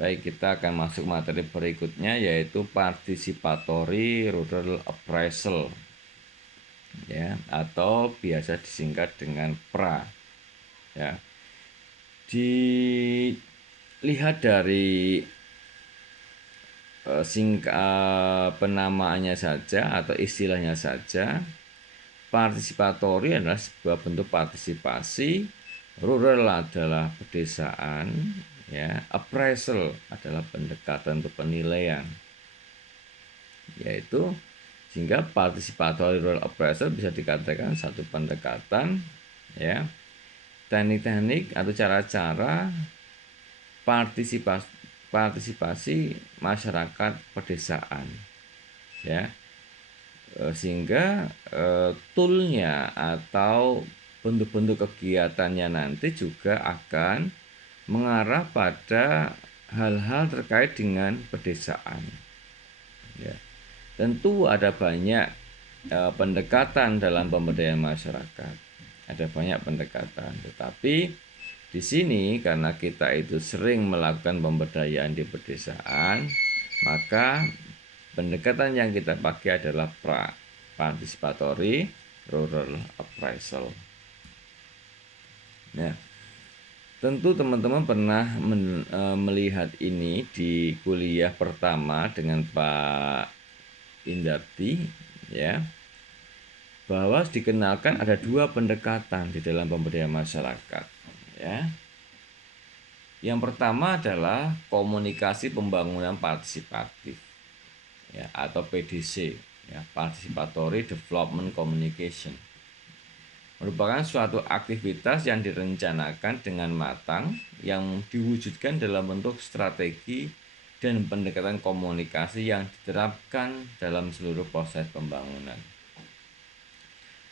Baik, kita akan masuk materi berikutnya, yaitu Participatory Rural Appraisal, ya, atau biasa disingkat dengan PRA. Ya, dilihat dari penamaannya saja atau istilahnya saja, partisipatory adalah sebuah bentuk partisipasi, rural adalah pedesaan, ya, appraisal adalah pendekatan untuk penilaian, yaitu sehingga participatory rural appraisal bisa dikatakan satu pendekatan, ya, teknik-teknik atau cara-cara partisipasi masyarakat pedesaan, ya, sehingga toolnya atau bentuk-bentuk kegiatannya nanti juga akan mengarah pada hal-hal terkait dengan pedesaan, ya. Tentu ada banyak pendekatan dalam pemberdayaan masyarakat, ada banyak pendekatan, tetapi di sini karena kita itu sering melakukan pemberdayaan di pedesaan, maka pendekatan yang kita pakai adalah Participatory Rural Appraisal. Nah, tentu teman-teman pernah melihat ini di kuliah pertama dengan Pak Indarti, ya, bahwa dikenalkan ada dua pendekatan di dalam pemberdayaan masyarakat, ya. Yang pertama adalah komunikasi pembangunan partisipatif, ya, atau PDC, ya, Participatory Development Communication, merupakan suatu aktivitas yang direncanakan dengan matang yang diwujudkan dalam bentuk strategi dan pendekatan komunikasi yang diterapkan dalam seluruh proses pembangunan.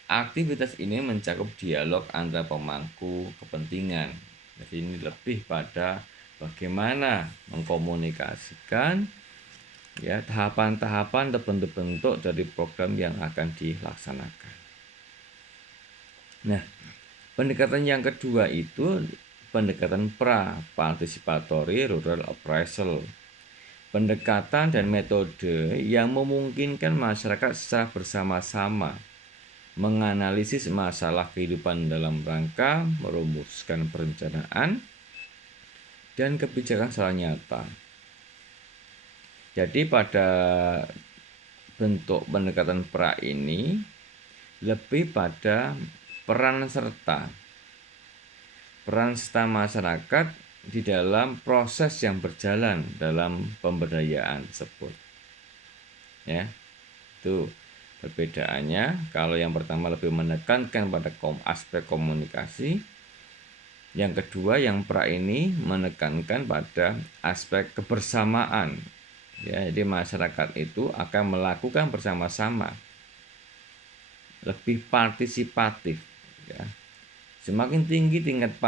Aktivitas ini mencakup dialog antar pemangku kepentingan. Jadi ini lebih pada bagaimana mengkomunikasikan, ya, tahapan-tahapan atau bentuk-bentuk dari program yang akan dilaksanakan. Nah, pendekatan yang kedua itu pendekatan Participatory Rural Appraisal. Pendekatan dan metode yang memungkinkan masyarakat secara bersama-sama menganalisis masalah kehidupan dalam rangka merumuskan perencanaan dan kebijakan secara nyata. Jadi pada bentuk pendekatan pra ini lebih pada peran serta masyarakat di dalam proses yang berjalan dalam pemberdayaan tersebut, ya. Itu perbedaannya. Kalau yang pertama lebih menekankan pada aspek komunikasi, yang kedua yang pra ini menekankan pada aspek kebersamaan, ya. Jadi masyarakat itu akan melakukan bersama-sama, lebih partisipatif, ya. Semakin tinggi tingkat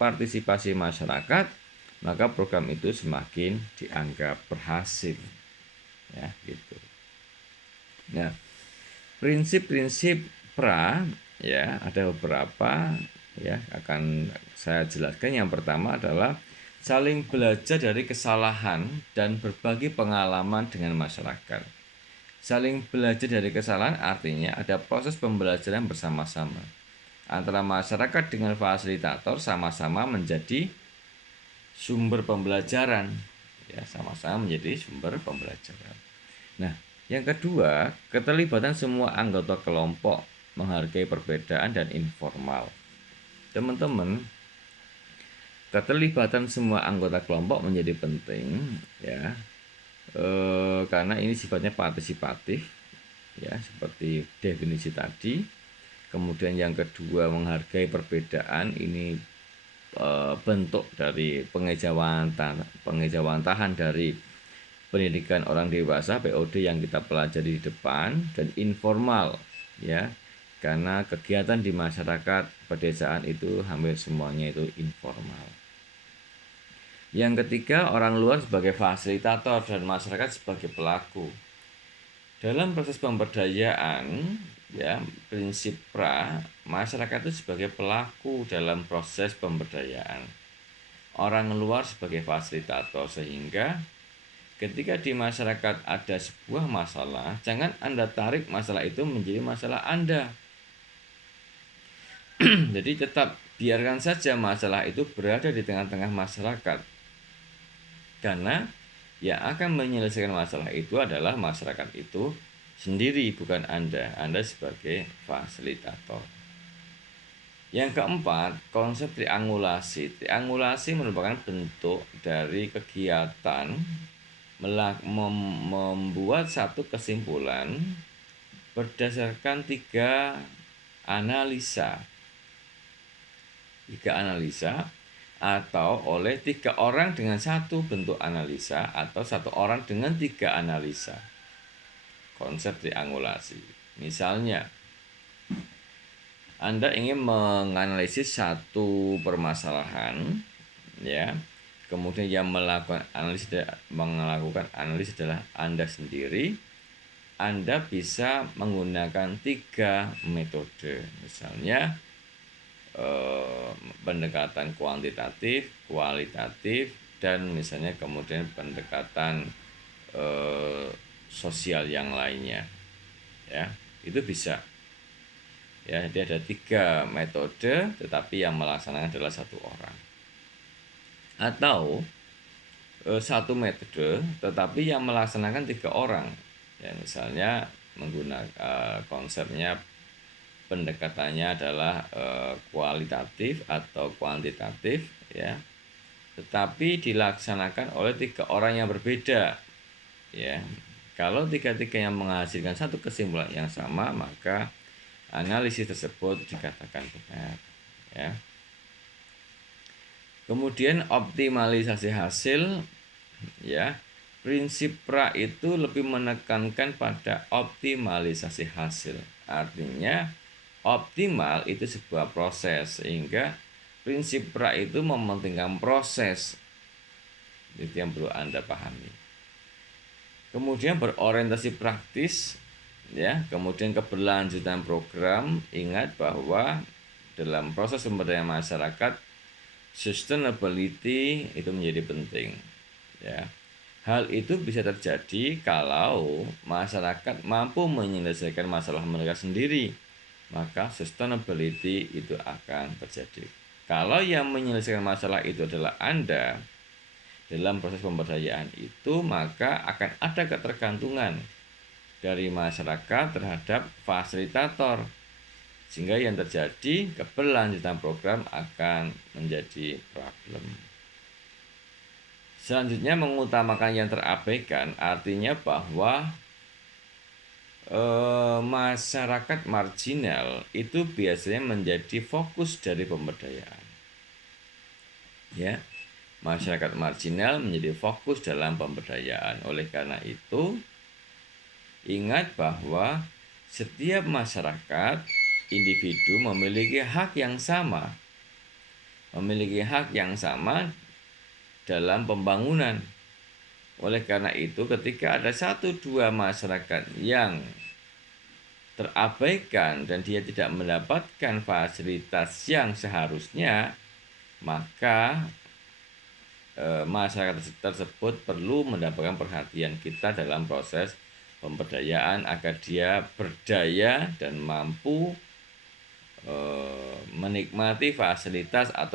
partisipasi masyarakat, maka program itu semakin dianggap berhasil, ya, gitu. Nah, prinsip-prinsip pra, ya, ada beberapa, ya, akan saya jelaskan. Yang pertama adalah saling belajar dari kesalahan dan berbagi pengalaman dengan masyarakat. Saling belajar dari kesalahan artinya ada proses pembelajaran bersama-sama antara masyarakat dengan fasilitator, sama-sama menjadi sumber pembelajaran, ya, sama-sama menjadi sumber pembelajaran. Nah, yang kedua, keterlibatan semua anggota kelompok, menghargai perbedaan dan informal. Teman-teman, keterlibatan semua anggota kelompok menjadi penting, ya, karena ini sifatnya partisipatif, ya, seperti definisi tadi. Kemudian yang kedua, menghargai perbedaan, ini bentuk dari pengejawantahan dari pendidikan orang dewasa POD yang kita pelajari di depan. Dan informal, ya, karena kegiatan di masyarakat pedesaan itu hampir semuanya itu informal. Yang ketiga, orang luar sebagai fasilitator dan masyarakat sebagai pelaku. Dalam proses pemberdayaan, ya, prinsip pra, masyarakat itu sebagai pelaku dalam proses pemberdayaan. orang luar sebagai fasilitator, sehingga ketika di masyarakat ada sebuah masalah, jangan Anda tarik masalah itu menjadi masalah Anda. Jadi tetap biarkan saja masalah itu berada di tengah-tengah masyarakat, karena yang akan menyelesaikan masalah itu adalah masyarakat itu sendiri, bukan Anda. Anda sebagai fasilitator. Yang keempat, konsep triangulasi. Triangulasi merupakan bentuk dari kegiatan membuat satu kesimpulan berdasarkan tiga analisa atau oleh tiga orang dengan satu bentuk analisa, atau satu orang dengan tiga analisa. Konsep triangulasi. Misalnya, Anda ingin menganalisis satu permasalahan, ya. Kemudian yang melakukan analisis adalah Anda sendiri. Anda bisa menggunakan tiga metode. Misalnya pendekatan kuantitatif, kualitatif, dan misalnya kemudian pendekatan sosial yang lainnya, ya, itu bisa, ya. Dia ada tiga metode, tetapi yang melaksanakan adalah satu orang, atau satu metode tetapi yang melaksanakan tiga orang, ya. Misalnya menggunakan konsepnya, pendekatannya adalah kualitatif atau kuantitatif, ya, tetapi dilaksanakan oleh tiga orang yang berbeda, ya. Kalau tiga-tiganya menghasilkan satu kesimpulan yang sama, maka analisis tersebut dikatakan benar, ya. Kemudian optimalisasi hasil, ya. Prinsip pra itu lebih menekankan pada optimalisasi hasil. Artinya optimal itu sebuah proses, sehingga prinsip pra itu mementingkan proses. Itu yang perlu Anda pahami. Kemudian berorientasi praktis, ya. Kemudian keberlanjutan program. Ingat bahwa dalam proses pemberdayaan masyarakat, sustainability itu menjadi penting, ya. Hal itu bisa terjadi kalau masyarakat mampu menyelesaikan masalah mereka sendiri, maka sustainability itu akan terjadi. Kalau yang menyelesaikan masalah itu adalah Anda dalam proses pemberdayaan itu, maka akan ada ketergantungan dari masyarakat terhadap fasilitator, sehingga yang terjadi keberlanjutan program akan menjadi problem. Selanjutnya, mengutamakan yang terabaikan, artinya bahwa masyarakat marginal itu biasanya menjadi fokus dari pemberdayaan, ya. Masyarakat marginal menjadi fokus dalam pemberdayaan. Oleh karena itu, ingat bahwa setiap masyarakat, individu memiliki hak yang sama, dalam pembangunan. Oleh karena itu, ketika ada satu dua masyarakat yang terabaikan dan dia tidak mendapatkan fasilitas yang seharusnya, maka masyarakat tersebut perlu mendapatkan perhatian kita dalam proses pemberdayaan, agar dia berdaya dan mampu menikmati fasilitas atau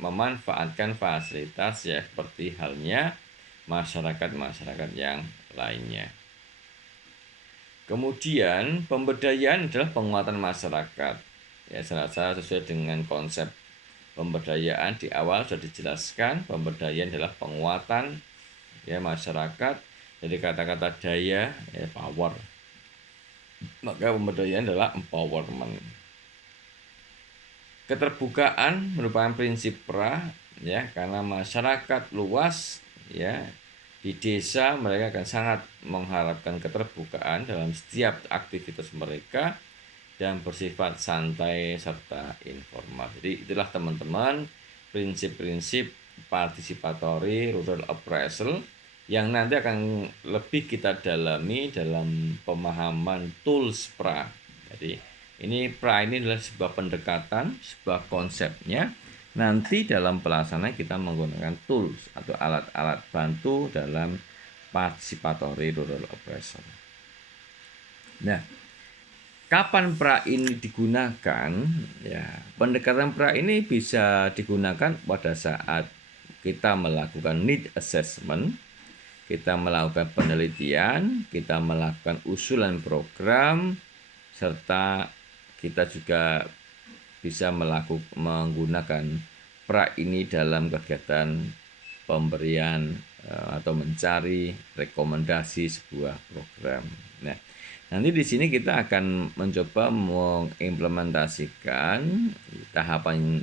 memanfaatkan fasilitas, ya, seperti halnya masyarakat-masyarakat yang lainnya. Kemudian pemberdayaan adalah penguatan masyarakat, ya. Salah sesuai dengan konsep pemberdayaan di awal sudah dijelaskan, pemberdayaan adalah penguatan, ya, masyarakat. Jadi kata-kata daya, ya, power, maka pemberdayaan adalah empowerment. Keterbukaan merupakan prinsip pra, ya, karena masyarakat luas, ya, di desa mereka akan sangat mengharapkan keterbukaan dalam setiap aktivitas mereka dan bersifat santai serta informal. Jadi itulah teman-teman prinsip-prinsip participatory rural appraisal yang nanti akan lebih kita dalami dalam pemahaman tools pra. Jadi ini pra ini adalah sebuah pendekatan, sebuah konsepnya, Nanti dalam pelaksanaan kita menggunakan tools atau alat-alat bantu dalam participatory rural operation. Nah, kapan pra ini digunakan? Ya, pendekatan pra ini bisa digunakan pada saat kita melakukan need assessment, kita melakukan penelitian, kita melakukan usulan program, serta kita juga bisa menggunakan pra ini dalam kegiatan pemberian atau mencari rekomendasi sebuah program. Nah, nanti di sini kita akan mencoba mengimplementasikan tahapan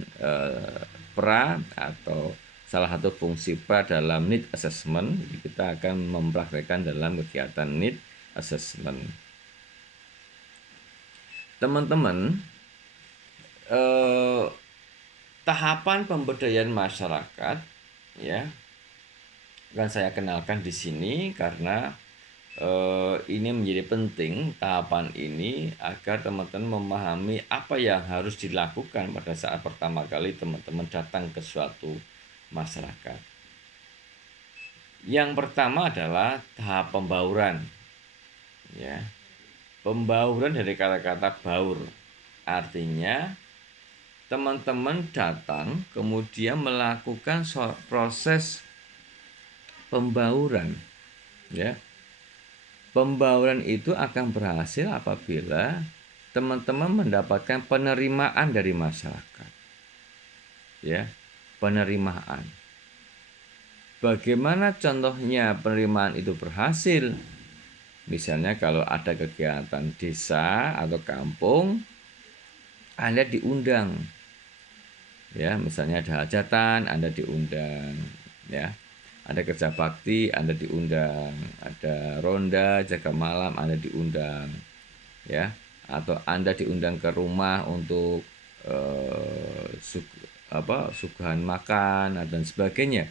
pra atau salah satu fungsi pra dalam need assessment. Kita akan mempraktekkan dalam kegiatan need assessment. Teman-teman, tahapan pemberdayaan masyarakat ya akan saya kenalkan di sini karena ini menjadi penting tahapan ini agar teman-teman memahami apa yang harus dilakukan pada saat pertama kali teman-teman datang ke suatu masyarakat. Yang pertama adalah tahap pembauran. Ya. Pembauran dari kata-kata baur. Artinya teman-teman datang kemudian melakukan proses pembauran. Ya. Pembauran itu akan berhasil apabila teman-teman mendapatkan penerimaan dari masyarakat. Ya, penerimaan. Bagaimana contohnya penerimaan itu berhasil? Misalnya kalau ada kegiatan desa atau kampung, Anda diundang. Ya, misalnya ada hajatan, Anda diundang, ya. Ada kerja bakti, Anda diundang. Ada ronda, jaga malam, Anda diundang. Ya, atau Anda diundang ke rumah untuk suguhan makan dan sebagainya.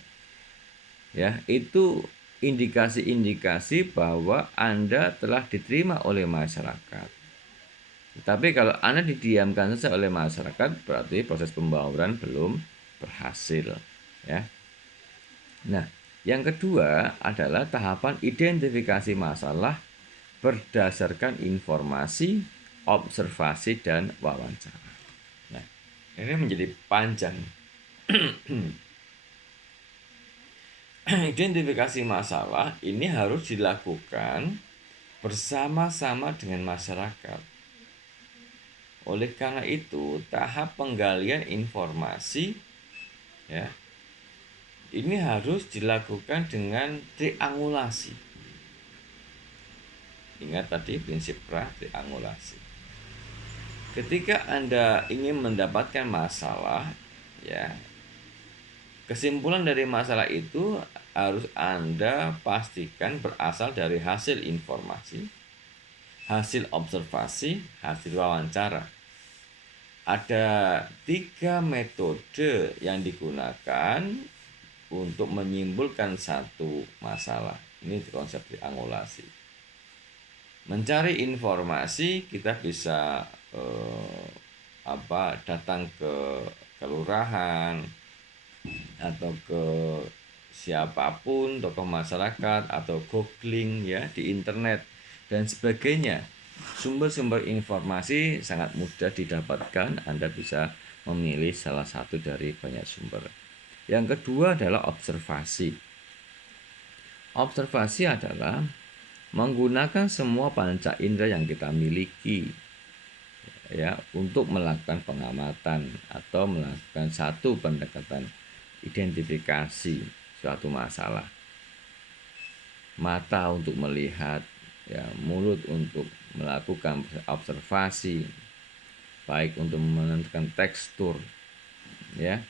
Ya, itu indikasi-indikasi bahwa Anda telah diterima oleh masyarakat. Tapi kalau Anda didiamkan saja oleh masyarakat, berarti proses pembauran belum berhasil. Ya. Nah, yang kedua adalah tahapan identifikasi masalah berdasarkan informasi, observasi, dan wawancara. Nah, ini menjadi panjang. Identifikasi masalah ini harus dilakukan bersama-sama dengan masyarakat. Oleh karena itu, tahap penggalian informasi ya, ini harus dilakukan dengan triangulasi. Ingat tadi prinsip pra triangulasi. Ketika Anda ingin mendapatkan masalah, ya, kesimpulan dari masalah itu harus Anda pastikan berasal dari hasil informasi, hasil observasi, hasil wawancara. Ada 3 metode yang digunakan untuk menyimpulkan satu masalah. Ini konsep triangulasi. Mencari informasi, kita bisa datang ke kelurahan atau ke siapapun, tokoh masyarakat atau googling ya di internet dan sebagainya. Sumber-sumber informasi sangat mudah didapatkan. Anda bisa memilih salah satu dari banyak sumber. Yang kedua adalah observasi. Observasi adalah menggunakan semua panca indera yang kita miliki ya untuk melakukan pengamatan atau melakukan satu pendekatan identifikasi suatu masalah. Mata untuk melihat, ya, mulut untuk melakukan observasi, baik untuk menentukan tekstur, ya,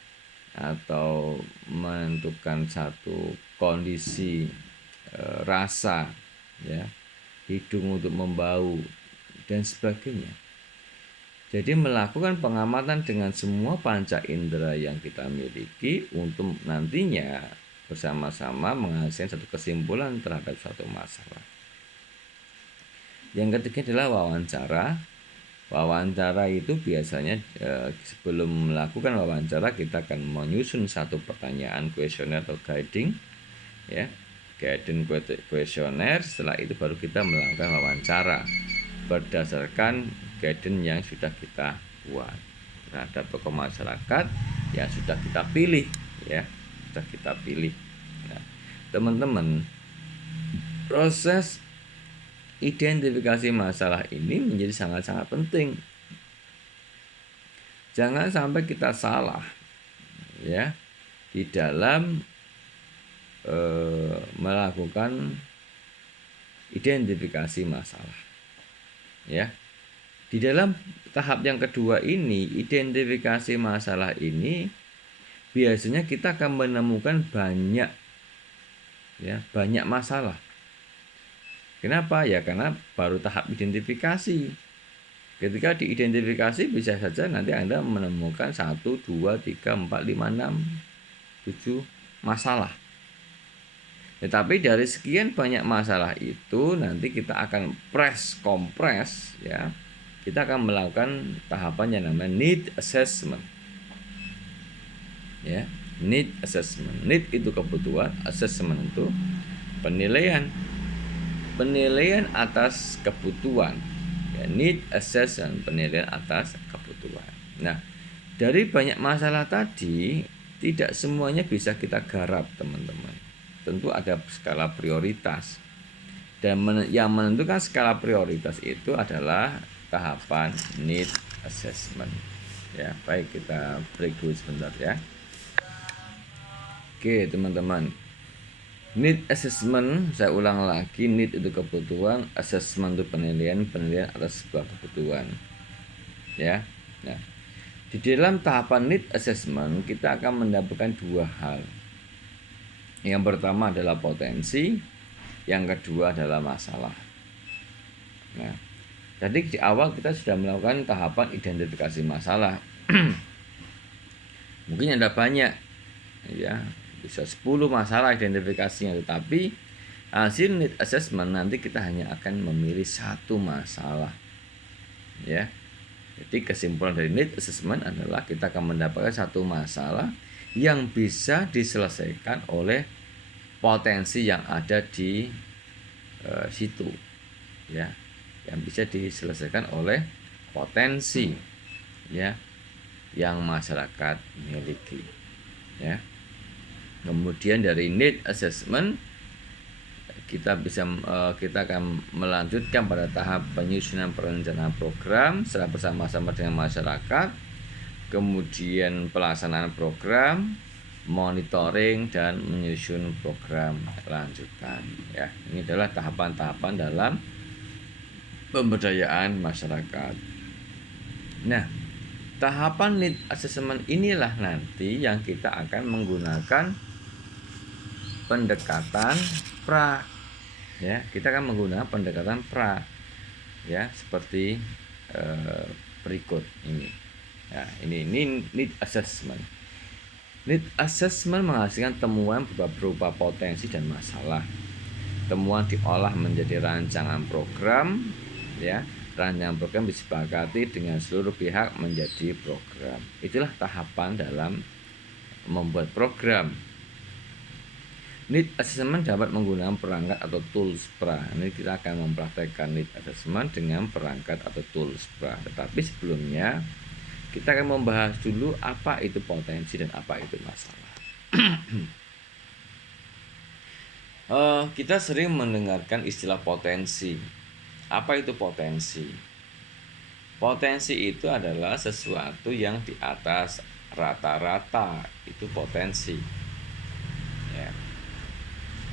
atau menentukan satu kondisi rasa, ya, hidung untuk membau dan sebagainya. Jadi melakukan pengamatan dengan semua panca indera yang kita miliki untuk nantinya bersama-sama menghasilkan satu kesimpulan terhadap suatu masalah. Yang ketiga adalah wawancara. Wawancara itu biasanya sebelum melakukan wawancara kita akan menyusun satu pertanyaan kuesioner atau guiding, ya, guiding kuesioner. Setelah itu baru kita melakukan wawancara berdasarkan guiding yang sudah kita buat terhadap tokoh masyarakat yang sudah kita pilih, ya, sudah kita pilih. Nah, teman-teman, proses identifikasi masalah ini menjadi sangat-sangat penting. Jangan sampai kita salah, ya, di dalam melakukan identifikasi masalah, ya. Di dalam tahap yang kedua ini, identifikasi masalah ini biasanya kita akan menemukan banyak masalah. Kenapa? Ya karena baru tahap identifikasi. Ketika diidentifikasi bisa saja nanti Anda menemukan 1, 2, 3, 4, 5, 6, 7 masalah. Tetapi dari sekian banyak masalah itu nanti kita akan kompres, ya. Kita akan melakukan tahapan yang namanya need assessment. Ya, need assessment. Need itu kebutuhan, assessment itu penilaian atas kebutuhan, ya, need assessment, penilaian atas kebutuhan. Nah, dari banyak masalah tadi tidak semuanya bisa kita garap, teman-teman. Tentu ada skala prioritas, dan yang menentukan skala prioritas itu adalah tahapan need assessment, ya. Baik, kita break dulu sebentar, ya. Oke, teman-teman, need assessment, saya ulang lagi, need itu kebutuhan, assessment itu penilaian atas sebuah kebutuhan, ya. Nah, di dalam tahapan need assessment kita akan mendapatkan dua hal. Yang pertama adalah potensi, yang kedua adalah masalah. Nah, jadi di awal kita sudah melakukan tahapan identifikasi masalah. Mungkin ada banyak, ya, bisa 10 masalah identifikasinya, tetapi hasil need assessment nanti kita hanya akan memilih satu masalah, ya. Jadi kesimpulan dari need assessment adalah kita akan mendapatkan satu masalah yang bisa diselesaikan oleh potensi yang ada di situ, ya, yang bisa diselesaikan oleh potensi, ya, yang masyarakat miliki, ya. Kemudian dari need assessment kita akan melanjutkan pada tahap penyusunan perencanaan program secara bersama-sama dengan masyarakat, kemudian pelaksanaan program, monitoring, dan menyusun program lanjutan, ya. Ini adalah tahapan-tahapan dalam pemberdayaan masyarakat. Nah, tahapan need assessment inilah nanti yang kita akan menggunakan pendekatan pra, ya. Kita akan menggunakan pendekatan pra, ya, seperti berikut ini. Ya, ini need assessment. Need assessment menghasilkan temuan berupa potensi dan masalah. Temuan diolah menjadi rancangan program, ya. Rancangan program disepakati dengan seluruh pihak menjadi program. Itulah tahapan dalam membuat program. Need assessment dapat menggunakan perangkat atau tools pra. Ini kita akan mempraktekkan need assessment dengan perangkat atau tools pra. Tetapi sebelumnya kita akan membahas dulu apa itu potensi dan apa itu masalah. Kita sering mendengarkan istilah potensi. Apa itu potensi? Potensi itu adalah sesuatu yang di atas rata-rata, itu potensi, ya.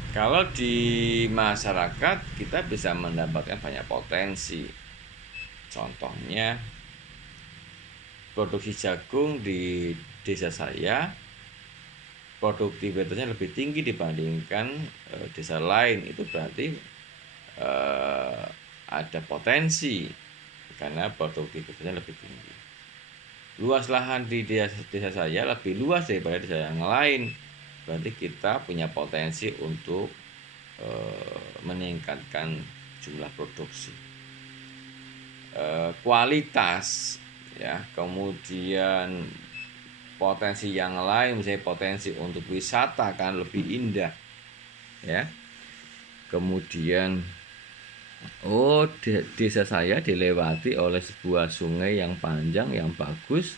Kalau di masyarakat kita bisa mendapatkan banyak potensi. Contohnya produksi jagung di desa saya produktivitasnya lebih tinggi dibandingkan desa lain. Itu berarti ada potensi karena produktivitasnya lebih tinggi. Luas lahan di desa saya lebih luas daripada desa yang lain. Berarti kita punya potensi untuk meningkatkan jumlah produksi. kualitas, ya, kemudian potensi yang lain, misalnya potensi untuk wisata kan lebih indah, ya. Kemudian desa saya dilewati oleh sebuah sungai yang panjang yang bagus,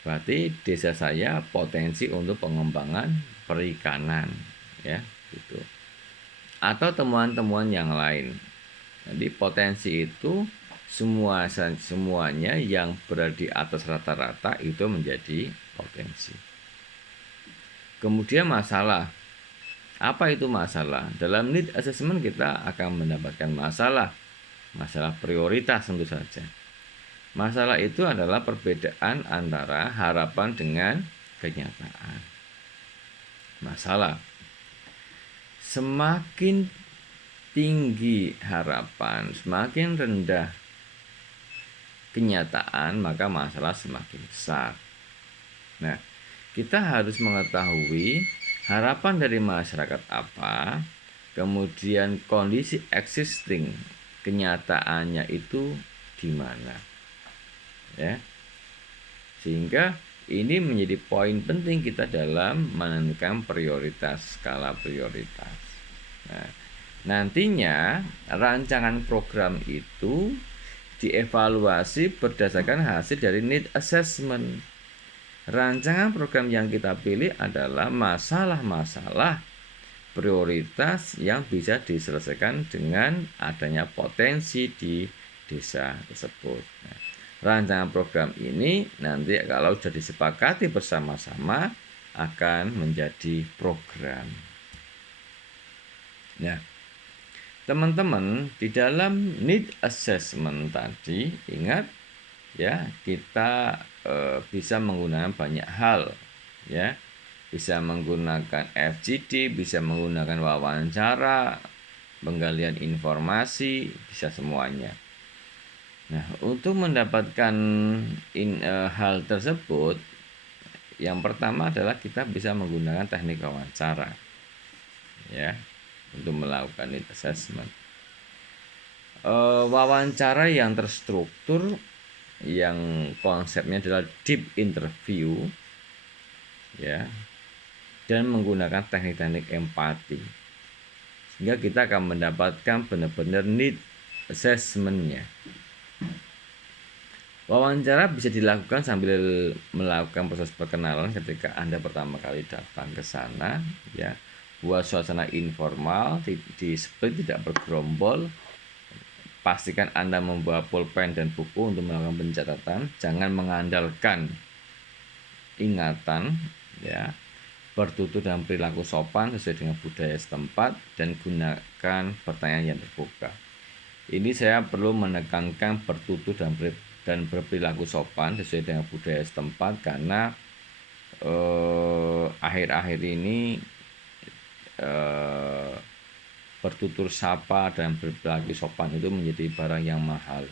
berarti desa saya potensi untuk pengembangan perikanan, ya, gitu. Atau temuan-temuan yang lain. Jadi potensi itu semuanya yang berada di atas rata-rata itu menjadi potensi. Kemudian masalah. Apa itu masalah? Dalam need assessment kita akan mendapatkan masalah prioritas tentu saja. Masalah itu adalah perbedaan antara harapan dengan kenyataan. Masalah. Semakin tinggi harapan, semakin rendah kenyataan, maka masalah semakin besar. Nah, kita harus mengetahui harapan dari masyarakat apa, kemudian kondisi existing kenyataannya itu di mana, ya, sehingga ini menjadi poin penting kita dalam menentukan prioritas, skala prioritas. Nah, nantinya rancangan program itu dievaluasi berdasarkan hasil dari need assessment. Rancangan program yang kita pilih adalah masalah-masalah prioritas yang bisa diselesaikan dengan adanya potensi di desa tersebut. Nah, rancangan program ini nanti kalau sudah disepakati bersama-sama akan menjadi program. Nah, teman-teman, di dalam need assessment tadi ingat, ya, kita bisa menggunakan banyak hal, ya, bisa menggunakan FGD, bisa menggunakan wawancara, penggalian informasi, bisa semuanya. Nah, untuk mendapatkan hal tersebut, yang pertama adalah kita bisa menggunakan teknik wawancara, ya, untuk melakukan need assessment. Wawancara yang terstruktur, yang konsepnya adalah deep interview, ya, dan menggunakan teknik-teknik empati, sehingga kita akan mendapatkan benar-benar need assessment-nya. Wawancara bisa dilakukan sambil melakukan proses perkenalan ketika Anda pertama kali datang ke sana, ya, buat suasana informal, di split, tidak bergerombol. Pastikan Anda membawa pulpen dan buku untuk melakukan pencatatan. Jangan mengandalkan ingatan, ya. Bertutur dalam perilaku sopan sesuai dengan budaya setempat dan gunakan pertanyaan yang terbuka. Ini saya perlu menekankan bertutur dan berperilaku sopan sesuai dengan budaya setempat karena akhir-akhir ini bertutur sapa dan berperilaku sopan itu menjadi barang yang mahal,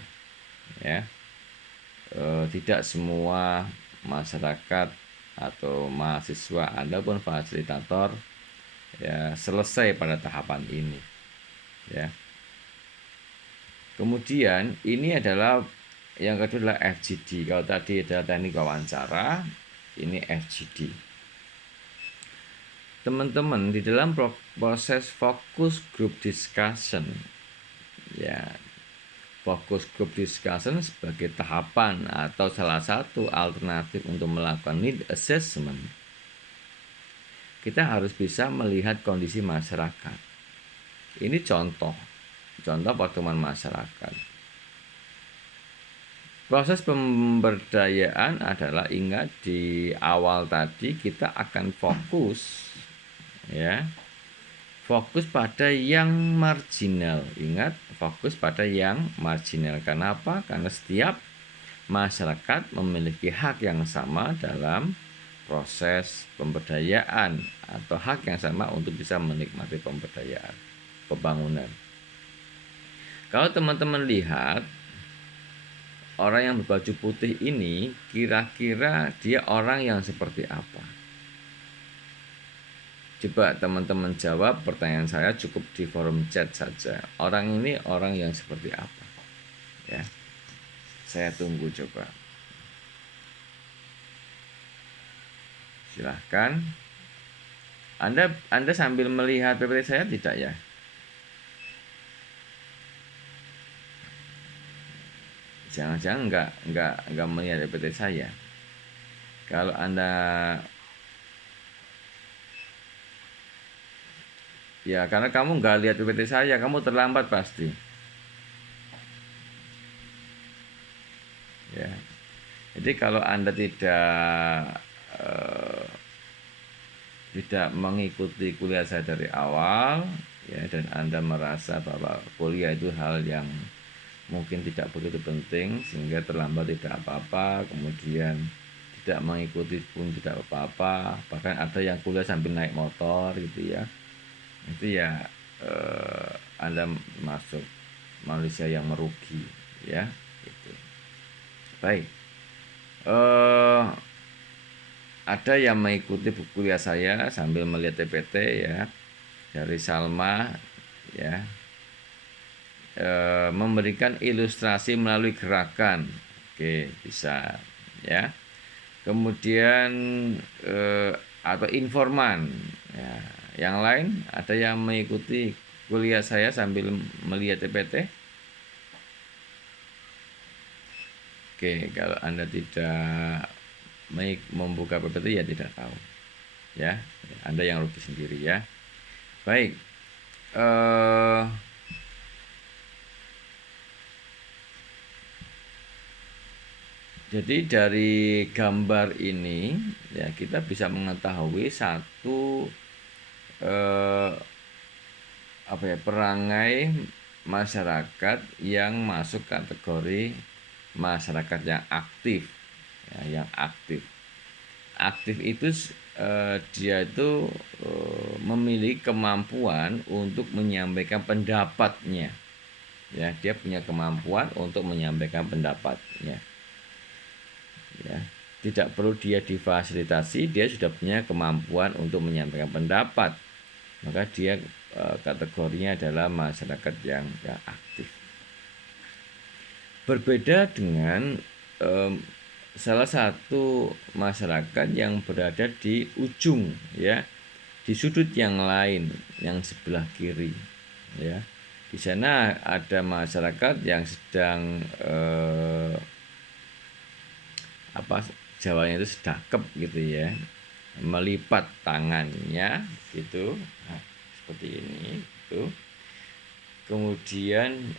ya. Tidak semua masyarakat atau mahasiswa ataupun fasilitator, ya, selesai pada tahapan ini, ya. Kemudian ini adalah yang kedua adalah FGD. Kalau tadi adalah teknik wawancara, ini FGD. Teman-teman, di dalam proses focus group discussion, ya, focus group discussion sebagai tahapan atau salah satu alternatif untuk melakukan need assessment, kita harus bisa melihat kondisi masyarakat. Ini contoh pertemuan masyarakat. Proses pemberdayaan adalah, ingat, di awal tadi kita akan fokus, ya, fokus pada yang marginal. Ingat, fokus pada yang marginal. Kenapa? Karena setiap masyarakat memiliki hak yang sama dalam proses pemberdayaan atau hak yang sama untuk bisa menikmati pemberdayaan, pembangunan. Kalau teman-teman lihat orang yang berbaju putih ini, kira-kira dia orang yang seperti apa? Coba teman-teman jawab pertanyaan saya, cukup di forum chat saja. Orang ini orang yang seperti apa? Ya. Saya tunggu coba. Silahkan. Anda sambil melihat PPT saya tidak ya? Jangan-jangan enggak melihat PPT saya. Kalau Anda ya karena kamu nggak lihat PPT saya, kamu terlambat pasti. Ya. Jadi kalau Anda tidak mengikuti kuliah saya dari awal, ya, dan Anda merasa bahwa kuliah itu hal yang mungkin tidak begitu penting sehingga terlambat tidak apa-apa, kemudian tidak mengikuti pun tidak apa-apa, bahkan ada yang kuliah sambil naik motor gitu ya, itu ya Anda masuk Malaysia yang merugi ya gitu. Baik, ada yang mengikuti buku kuliah saya sambil melihat TPT ya, dari Salma ya, memberikan ilustrasi melalui gerakan. Oke, bisa ya. Kemudian atau informan ya. Yang lain ada yang mengikuti kuliah saya sambil melihat TPT? Oke, kalau Anda tidak membuka PPT ya tidak tahu. Ya, Anda yang rugi sendiri ya. Baik. Jadi dari gambar ini ya kita bisa mengetahui satu perangai masyarakat yang masuk kategori masyarakat yang aktif ya, yang aktif. Aktif itu dia itu memiliki kemampuan untuk menyampaikan pendapatnya. Ya, dia punya kemampuan untuk menyampaikan pendapatnya. Ya, tidak perlu dia difasilitasi, dia sudah punya kemampuan untuk menyampaikan pendapat. Maka dia kategorinya adalah masyarakat yang aktif. Berbeda dengan salah satu masyarakat yang berada di ujung ya, di sudut yang lain, yang sebelah kiri ya. Di sana ada masyarakat yang sedang Jawanya itu sedakep gitu ya, melipat tangannya gitu, nah, seperti ini gitu. Kemudian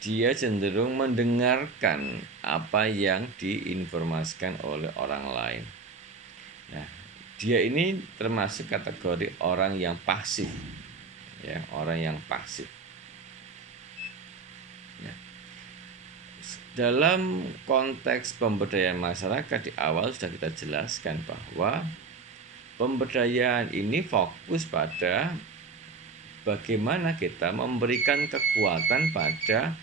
dia cenderung mendengarkan apa yang diinformasikan oleh orang lain. Nah, dia ini termasuk kategori orang yang pasif ya, orang yang pasif. Dalam konteks pemberdayaan masyarakat di awal sudah kita jelaskan bahwa pemberdayaan ini fokus pada bagaimana kita memberikan kekuatan pada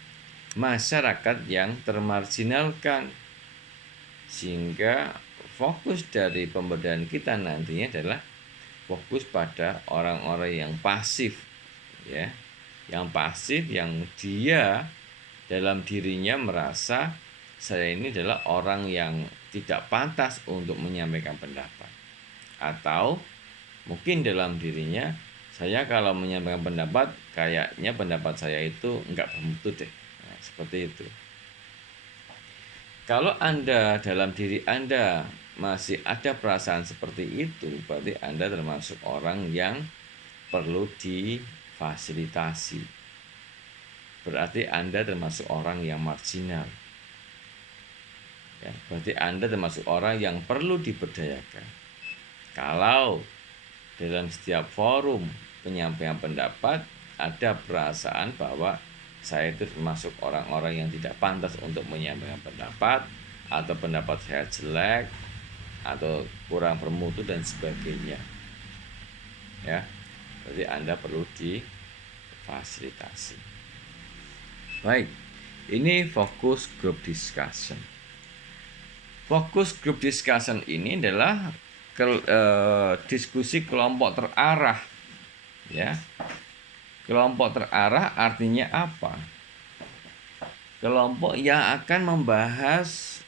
masyarakat yang termarginalkan, sehingga fokus dari pemberdayaan kita nantinya adalah fokus pada orang-orang yang pasif ya, yang pasif, yang dia dalam dirinya merasa saya ini adalah orang yang tidak pantas untuk menyampaikan pendapat, atau mungkin dalam dirinya saya kalau menyampaikan pendapat kayaknya pendapat saya itu enggak bermutu deh. Nah, seperti itu. Kalau Anda dalam diri Anda masih ada perasaan seperti itu, berarti Anda termasuk orang yang perlu difasilitasi. Berarti Anda termasuk orang yang marginal ya, berarti Anda termasuk orang yang perlu diberdayakan. Kalau dalam setiap forum penyampaian pendapat ada perasaan bahwa saya itu termasuk orang-orang yang tidak pantas untuk menyampaikan pendapat, atau pendapat saya jelek atau kurang bermutu dan sebagainya ya, berarti Anda perlu difasilitasi. Baik, ini fokus group discussion. Fokus group discussion ini adalah diskusi kelompok terarah. Ya, kelompok terarah artinya apa? kelompok yang akan membahas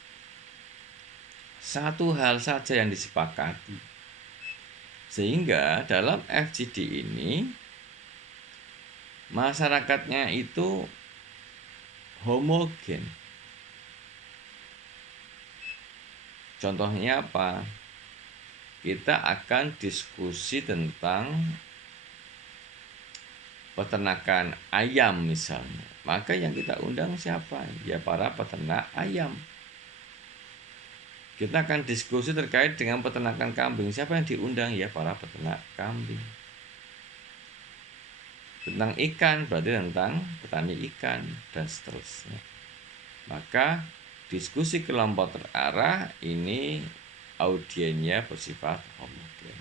satu hal saja yang disepakati. Sehingga dalam FGD ini masyarakatnya itu homogen. Contohnya apa? Kita akan diskusi tentang peternakan ayam misalnya. Maka yang kita undang siapa? Ya para peternak ayam. Kita akan diskusi terkait dengan peternakan kambing. Siapa yang diundang? Ya para peternak kambing. Tentang ikan berarti tentang petani ikan dan seterusnya. Maka diskusi kelompok terarah ini audiennya bersifat homogen.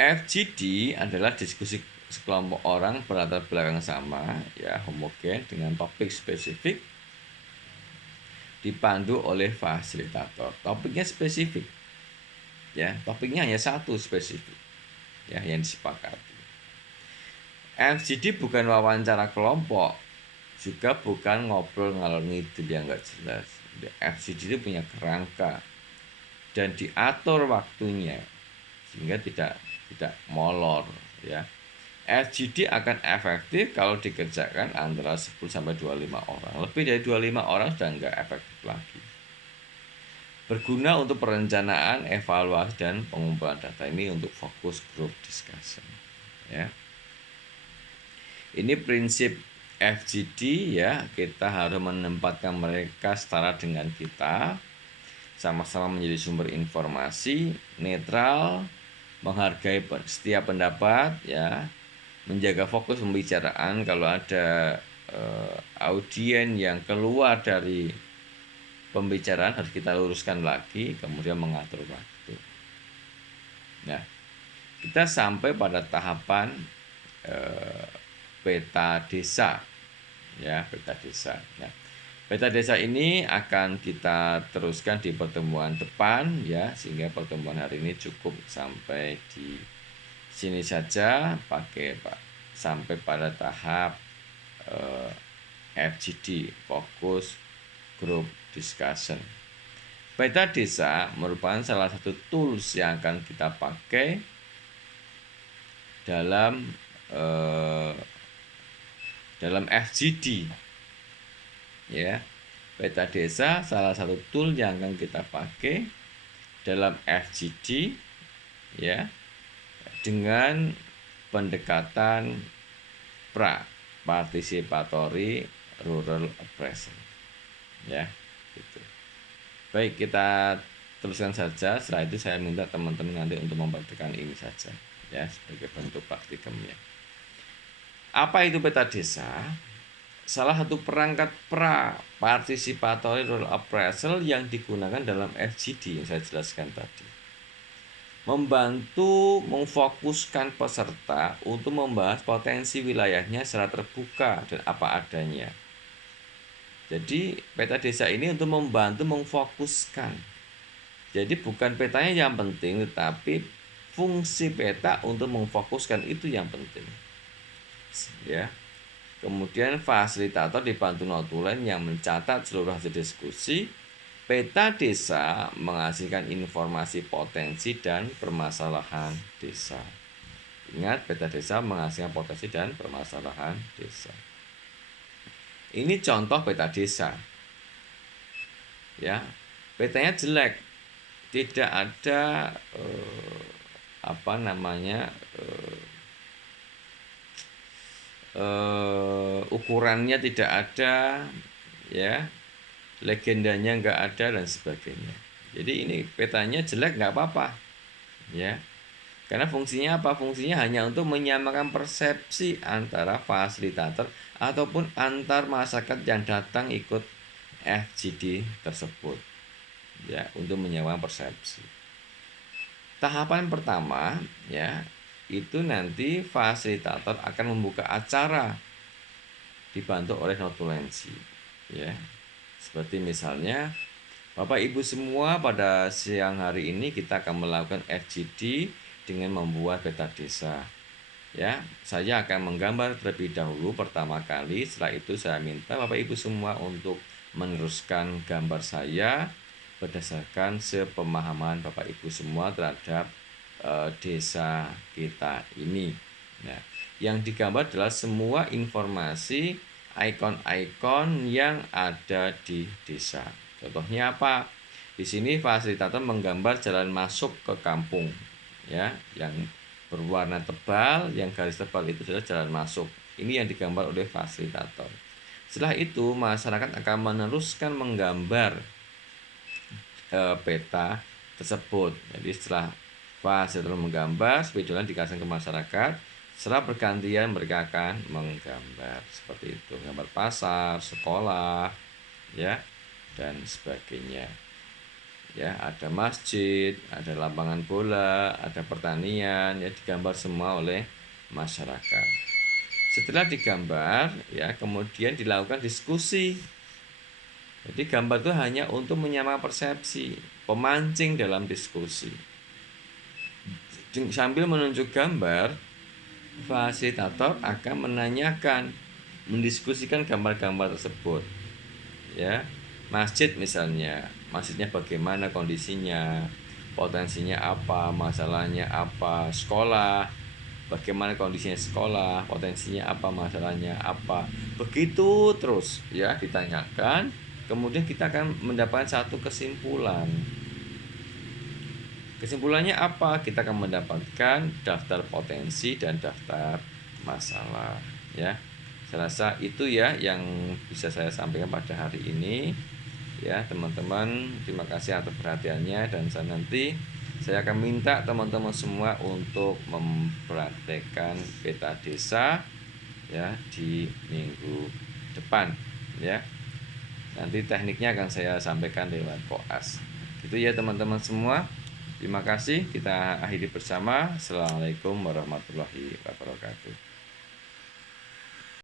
FGD adalah diskusi sekelompok orang berlatar belakang sama, ya homogen dengan topik spesifik dipandu oleh fasilitator. Topiknya spesifik, ya topiknya hanya satu spesifik, ya yang disepakati. FGD bukan wawancara kelompok, juga bukan ngobrol ngalor ngidul yang nggak jelas. FGD itu punya kerangka dan diatur waktunya sehingga tidak molor, ya. FGD akan efektif kalau dikerjakan antara 10 sampai 25 orang. Lebih dari 25 orang sudah nggak efektif lagi. Berguna untuk perencanaan, evaluasi, dan pengumpulan data ini untuk fokus group discussion. Ya. Ini prinsip FGD, ya. Kita harus menempatkan mereka setara dengan kita, sama-sama menjadi sumber informasi, netral, menghargai setiap pendapat, ya. Menjaga fokus pembicaraan. Kalau ada audien yang keluar dari pembicaraan harus kita luruskan lagi, kemudian mengatur waktu. Nah, kita sampai pada tahapan peta desa, ya peta desa. Nah, peta desa ini akan kita teruskan di pertemuan depan, ya, sehingga pertemuan hari ini cukup sampai di sini saja, sampai pada tahap FGD, fokus group discussion. Peta desa merupakan salah satu tools yang akan kita pakai dalam FGD, ya. Peta desa salah satu tool yang akan kita pakai dalam FGD, ya, dengan pendekatan participatory rural appraisal, ya, gitu. Baik, kita teruskan saja. Setelah itu saya minta teman-teman nanti untuk memperhatikan ini saja, ya, sebagai bentuk praktikumnya. Apa itu peta desa? Salah satu perangkat participatory rural appraisal yang digunakan dalam FGD yang saya jelaskan tadi. Membantu memfokuskan peserta untuk membahas potensi wilayahnya secara terbuka dan apa adanya. Jadi peta desa ini untuk membantu memfokuskan. Jadi bukan petanya yang penting, tetapi fungsi peta untuk memfokuskan itu yang penting, ya. Kemudian fasilitator dibantu notulen yang mencatat seluruh hasil diskusi. Peta desa menghasilkan informasi potensi dan permasalahan desa. Ingat, peta desa menghasilkan potensi dan permasalahan desa. Ini contoh peta desa, ya. Petanya jelek, tidak ada ukurannya tidak ada, ya. Legendanya nggak ada dan sebagainya. Jadi ini petanya jelek nggak apa-apa, ya, karena fungsinya apa? Fungsinya hanya untuk menyamakan persepsi antara fasilitator ataupun antar masyarakat yang datang ikut FGD tersebut, ya, untuk menyamakan persepsi. Tahapan pertama, ya, itu nanti fasilitator akan membuka acara dibantu oleh notulensi, ya. Seperti misalnya, Bapak Ibu semua, pada siang hari ini kita akan melakukan FGD dengan membuat peta desa. Ya, saya akan menggambar terlebih dahulu pertama kali. Setelah itu saya minta Bapak Ibu semua untuk meneruskan gambar saya berdasarkan sepemahaman Bapak Ibu semua terhadap desa kita ini. Nah, yang digambar adalah semua informasi ikon-ikon yang ada di desa. Contohnya apa? Di sini fasilitator menggambar jalan masuk ke kampung, ya, yang berwarna tebal, yang garis tebal itu adalah jalan masuk. Ini yang digambar oleh fasilitator. Setelah itu masyarakat akan meneruskan menggambar peta tersebut. Jadi setelah fasilitator menggambar, spidolnya dikasih ke masyarakat. Setelah bergantian mereka akan menggambar seperti itu, gambar pasar, sekolah, ya, dan sebagainya. Ya, ada masjid, ada lapangan bola, ada pertanian, ya, digambar semua oleh masyarakat. Setelah digambar, ya, kemudian dilakukan diskusi. Jadi gambar itu hanya untuk menyamakan persepsi, pemancing dalam diskusi. Sambil menunjuk gambar, fasilitator akan menanyakan, mendiskusikan gambar-gambar tersebut. Ya, masjid misalnya, masjidnya bagaimana kondisinya, potensinya apa, masalahnya apa, sekolah, bagaimana kondisinya sekolah, potensinya apa, masalahnya apa, begitu terus, ya, ditanyakan. Kemudian kita akan mendapatkan satu kesimpulan. Kesimpulannya apa? Kita akan mendapatkan daftar potensi dan daftar masalah, ya. Saya rasa itu ya yang bisa saya sampaikan pada hari ini. Ya, teman-teman, terima kasih atas perhatiannya, dan saya akan minta teman-teman semua untuk mempraktekkan peta desa, ya, di minggu depan, ya. Nanti tekniknya akan saya sampaikan lewat koas. Gitu ya teman-teman semua. Terima kasih, kita akhiri bersama. Assalamualaikum warahmatullahi wabarakatuh.